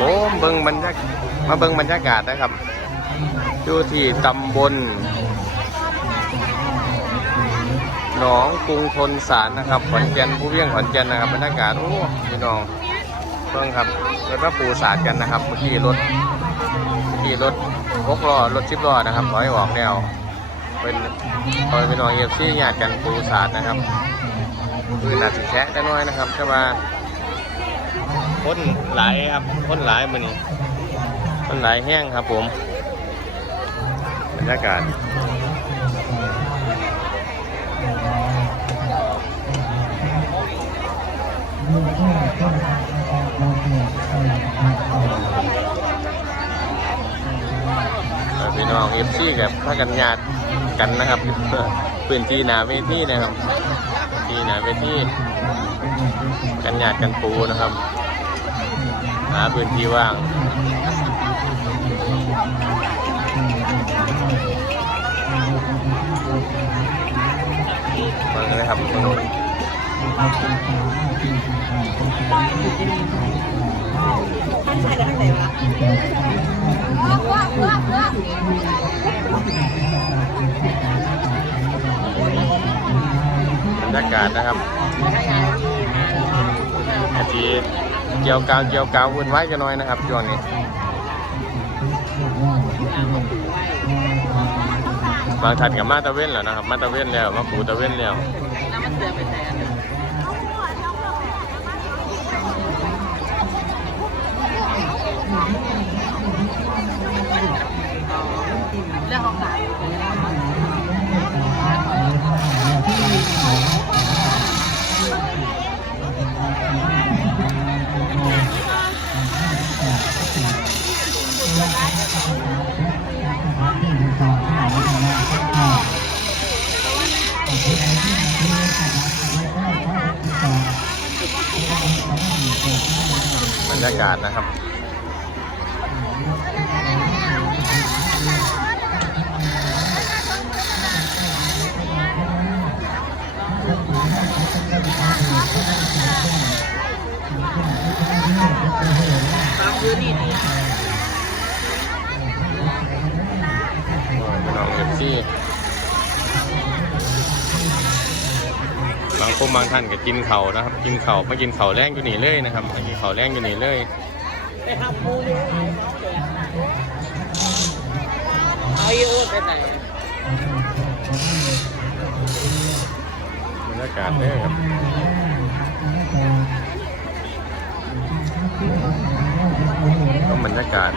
ผมเบิ่งบรรยากมาเบิ่งบรรยากาศนะครับอยู่ที่ตำบลหนองกรุงทนสารนะครับขอนแก่นผู้เวียงขอนแก่นนะครับบรรยากาศโอ้พี่น้องเบิ่งครับรถมาปูสาดกันนะครับเมื่อกี้รถเมื่อกี้รถหกล้อรถสิบล้อนะครับถอยออกแล้วเป็นคอยพี่น้องเอฟซีญาติกันปูสาดนะครับคือหนาสิแคะได้น้อยนะครับแต่ว่า คนหลายครับคนหลายมันนี่คนหลายแห้งครับ ผมบรรยากาศเอ่อพี่น้องเอฟซีกับพากันญาติกันนะครับพื้นที่นาเวทีนะครับที่นาเวทีกันญาติกันปูนะครับ หาพื้นที่ว่างฟังเลยครับบรรยากาศนะครับอาที เกี่ยวกาวเกี่ยวกาววุ่นวายกันหน่อยนะครับช่วงนี้บางท่านกับมาตะเว้นแล้วนะครับ มาตะเว้นแล้วมาปูตะเว้นแล้วเรื่องของหลาน รรยากาศนะครับ บางคนบางท่านก็กินเข่านะครับ กินเข่ามากินเข่าแรงอยู่นี่เลยนะครับมากินเข่าแรงอยู่นี่เลยไปทำมูนเอาเยอะไปไหนบรรยากาศเลยครับก็บรรยากาศ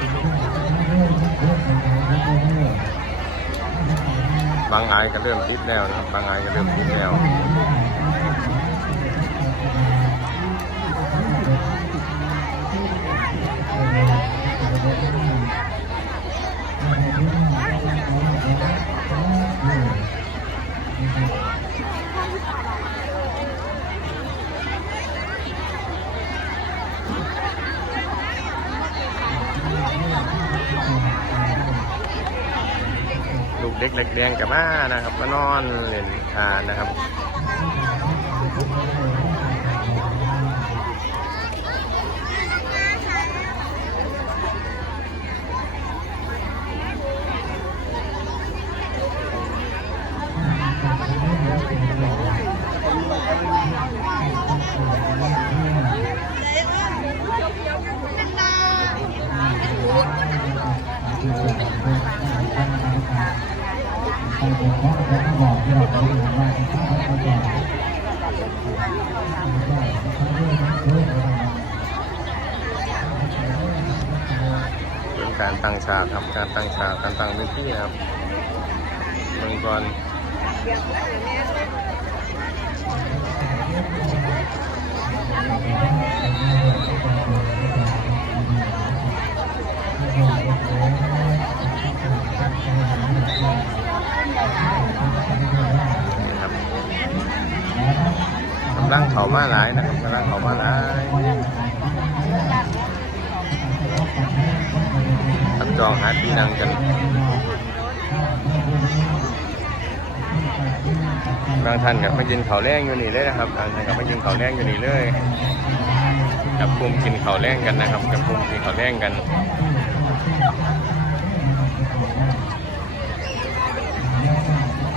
บางไอายก็เริ่มติดแล้วนะครับ บางไอายก็เริ่มติดแล้ว ด็กเล็กแดงกับมานะครับมานอนเล่นทานนะครับ เป็นการตั้งฉากครับการตั้งฉากการตั้งเวทีครับเมืองก่อน นี่ครับกำลังเขามาหลายนะครับกำลังเขามาหลายทับจองหาที่นั่งกันบางท่านกับมากินเขาแรงอยู่นี่เลยนะครับบางท่านกับมากินเขาแรงอยู่นี่เลยจับกลุ่มกินเขาแรงกันนะครับจับกลุ่มกินเขาแรงกัน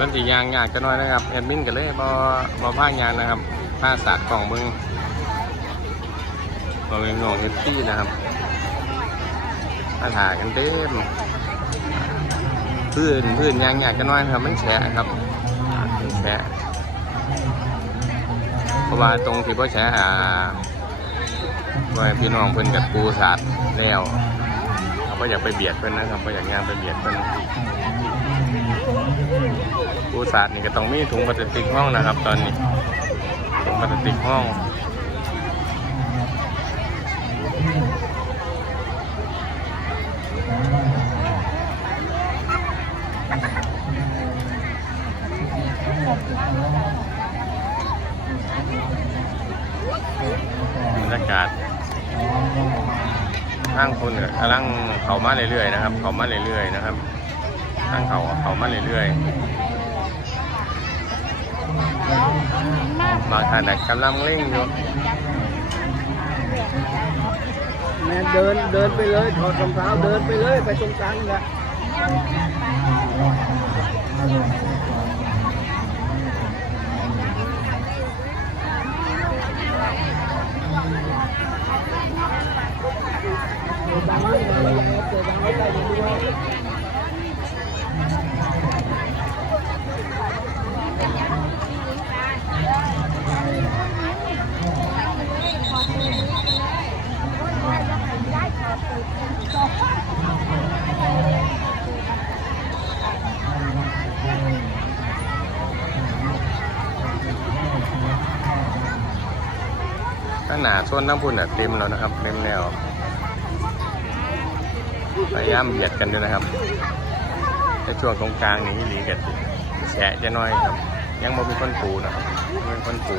นั่นที่ยางยากจะน้อยนะครับแอดมินกันเลยบอบอพางยางนะครับผ้าสากกล่องมึงบอเป็นหนองเฮดตี้นะครับผ้าถ่ายกันเต็มพื้นพื้นยางยากจะน้อยนะครับมันแฉะครับมันแฉะเพราะว่าตรงที่พ่อแฉะหาว่าพี่น้องเพิ่นกับปูสาดแล้วเขาก็อยากไปเบียดเพิ่นนะครับก็อยากงานไปเบียดเพิ่น ผู้สาดนี่ก็ต้องมีถุงพลาสติกห้องนะครับ ตอนนี้ถุงพลาสติกห้องบรรยากาศข้างคนเนี่ยกำลังเขามาเรื่อยๆนะครับ เขามาเรื่อยๆนะครับ ทางเขาเขามาเรื่อยๆมาขนาดกำลังเร่งอยู่แม่เดินเดินไปเลยถอดรองเท้าเดินไปเลยไปตรงกลางแหละข้าง หนาส่วนน้ำพุ่นอะเต็มแล้วนะครับเต็มแล้วพยายามเบียดกันด้วยนะครับในช่วงตรงกลางนี้หลีกันแฉะจะน้อยครับ ยังบ่มีคนปูนะครับมีคนปู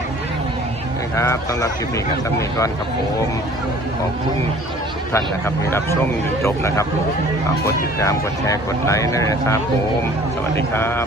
นะครับสำหรับคลิปนี้กับสำเนียงก่อนครับผมขอบคุณทุกท่านนะครับที่รับชมจนจบนะครับฝากกดติดตามกดแชร์กดไลค์ด้วยนะครับผม สวัสดีครับ